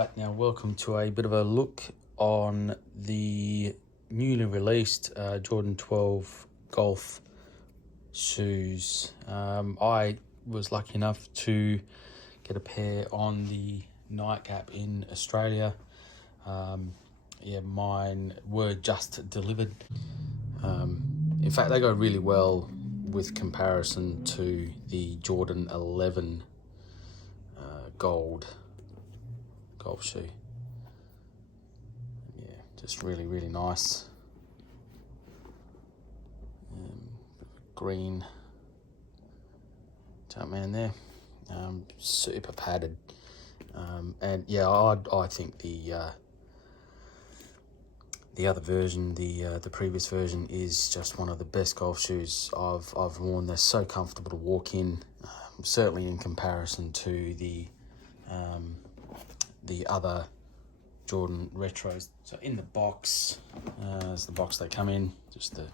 Right, now welcome to a bit of a look on the newly released Jordan 12 Golf shoes. I was lucky enough to get a pair on the nightcap in Australia. Mine were just delivered. In fact, they go really well with comparison to the Jordan 11 gold golf shoe. Yeah, just really nice. Green Jumpman there, super padded, and yeah, I think the other version, the previous version, is just one of the best golf shoes I've worn. They're so comfortable to walk in, certainly in comparison to the other Jordan retros. So in the box, is the box they come in, just the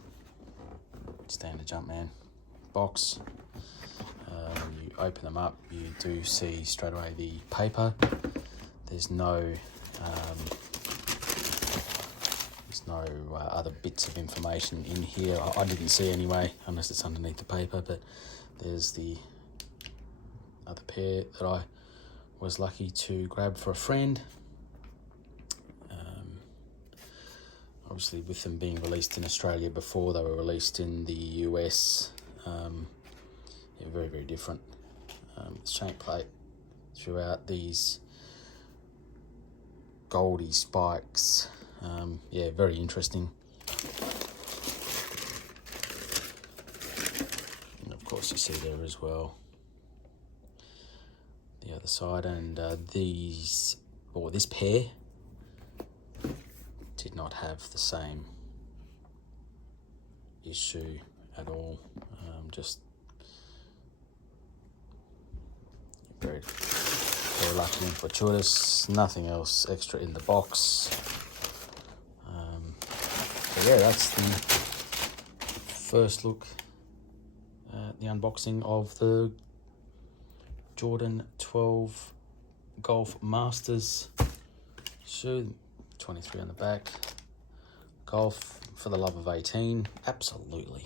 standard Jumpman box. You open them up, you do see straight away the paper. There's no other bits of information in here. I didn't see anyway, unless it's underneath the paper, but there's the other pair that I was lucky to grab for a friend. Obviously, with them being released in Australia before they were released in the US, very different. Shank plate throughout, these goldy spikes. Very interesting. And of course, you see there as well the other side, and this pair did not have the same issue at all. Just very lucky and fortuitous. Nothing else extra in the box. That's the first look at the unboxing of the Jordan 12 Golf Masters shoe. 23 on the back. Golf for the love of 18, absolutely.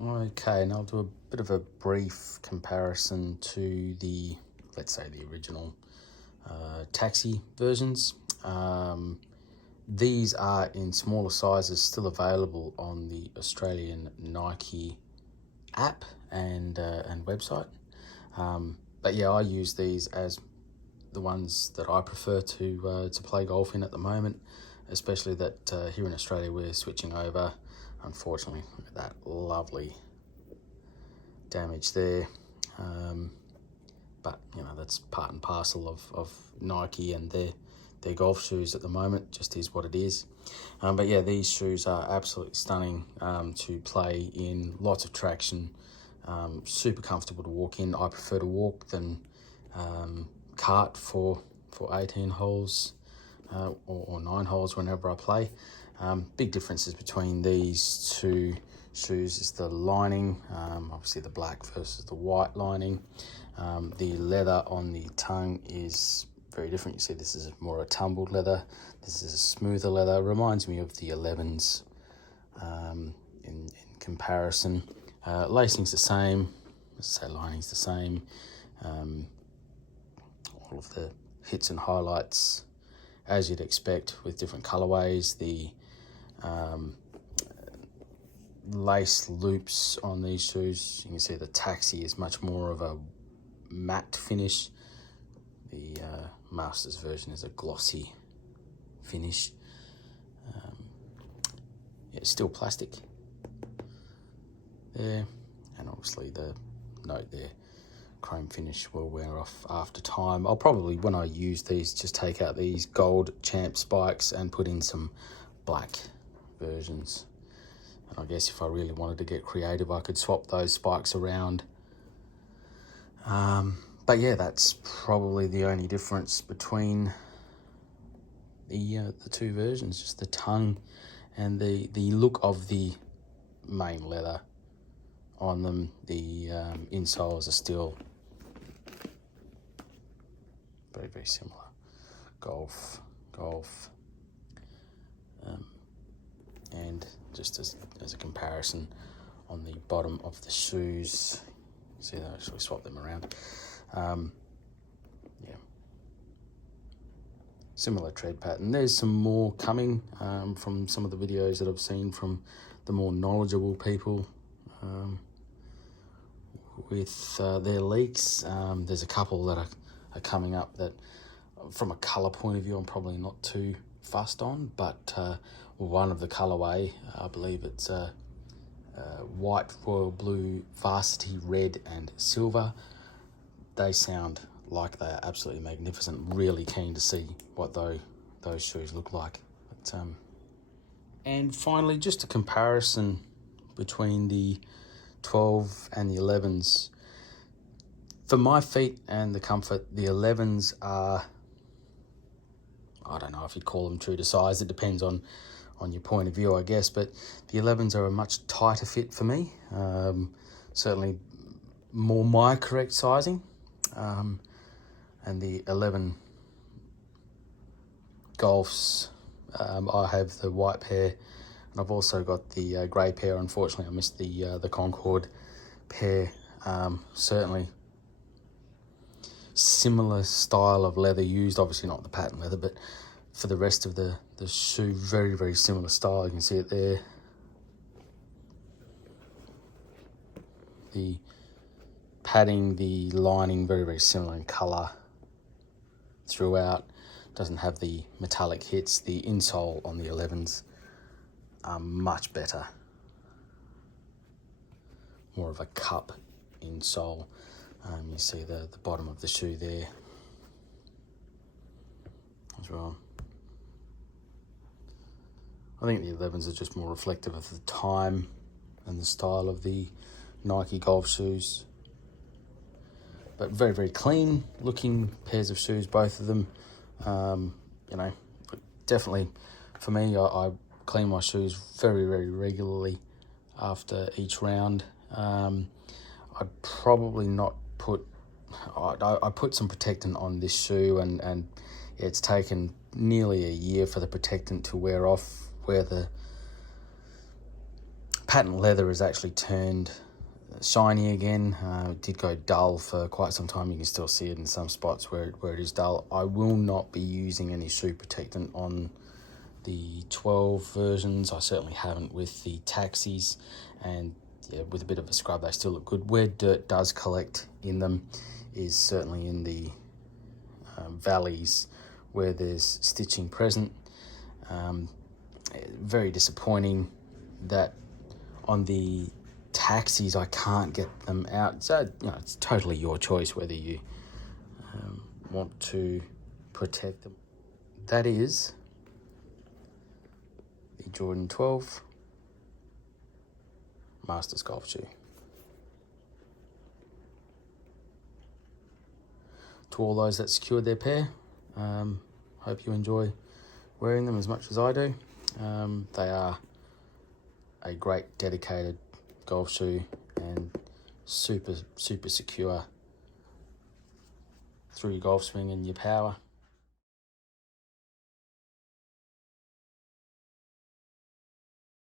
Okay, now I'll do a bit of a brief comparison to the, let's say, the original taxi versions. These are in smaller sizes, still available on the Australian Nike app and website. But yeah, I use these as the ones that I prefer to play golf in at the moment, especially that here in Australia we're switching over. Unfortunately, look at that lovely damage there. But you know, that's part and parcel of Nike and their golf shoes at the moment. Just is what it is. But yeah, these shoes are absolutely stunning to play in. Lots of traction, super comfortable to walk in. I prefer to walk than cart for 18 holes or 9 holes whenever I play. Big differences between these two shoes is the lining, obviously the black versus the white lining. The leather on the tongue is very different. You see this is more a tumbled leather. This is a smoother leather. Reminds me of the 11s in comparison. Lacing's the same, let's say lining's the same. All of the hits and highlights as you'd expect with different colorways. The lace loops on these shoes, you can see the taxi is much more of a matte finish. The Masters version is a glossy finish. It's still plastic there, and obviously the note there, chrome finish, will wear off after time. I'll probably, when I use these, just take out these gold champ spikes and put in some black versions. And I guess if I really wanted to get creative, I could swap those spikes around. But yeah, that's probably the only difference between the two versions, just the tongue and the look of the main leather on them. The insoles are still very, very similar. Golf, and just as a comparison, on the bottom of the shoes, see, they actually swap them around. Yeah, similar tread pattern. There's some more coming from some of the videos that I've seen from the more knowledgeable people with their leaks. There's a couple that are coming up that, from a colour point of view, I'm probably not too fussed on, but one of the colourway, I believe it's white, royal blue, varsity red and silver. They sound like they are absolutely magnificent. Really keen to see what those shoes look like. But, and finally, just a comparison between the 12 and the 11s. For my feet and the comfort, the 11s are, I don't know if you'd call them true to size. It depends on your point of view, I guess. But the 11s are a much tighter fit for me. Certainly more my correct sizing. And the 11 Golfs, I have the white pair, and I've also got the grey pair. Unfortunately, I missed the Concord pair. Certainly similar style of leather used, obviously not the patent leather, but for the rest of the shoe, very, very similar style. You can see it there. The padding, the lining, very, very similar in colour throughout. Doesn't have the metallic hits. The insole on the 11s are much better. More of a cup insole. You see the bottom of the shoe there as well. I think the 11s are just more reflective of the time and the style of the Nike golf shoes. But very, very clean looking pairs of shoes, both of them. You know, definitely for me, I clean my shoes very, very regularly after each round. I'd probably not put, I put some protectant on this shoe, and it's taken nearly a year for the protectant to wear off, where the patent leather has actually turned shiny again. It did go dull for quite some time. You can still see it in some spots where it is dull. I will not be using any shoe protectant on the 12 versions. I certainly haven't with the taxis, and yeah, with a bit of a scrub they still look good. Where dirt does collect in them is certainly in the valleys where there's stitching present. Very disappointing that on the taxis I can't get them out. So it's totally your choice whether you want to protect them. That is the Jordan 12 Masters golf shoe. To all those that secured their pair, hope you enjoy wearing them as much as I do. They are a great dedicated golf shoe and super, super secure through your golf swing and your power.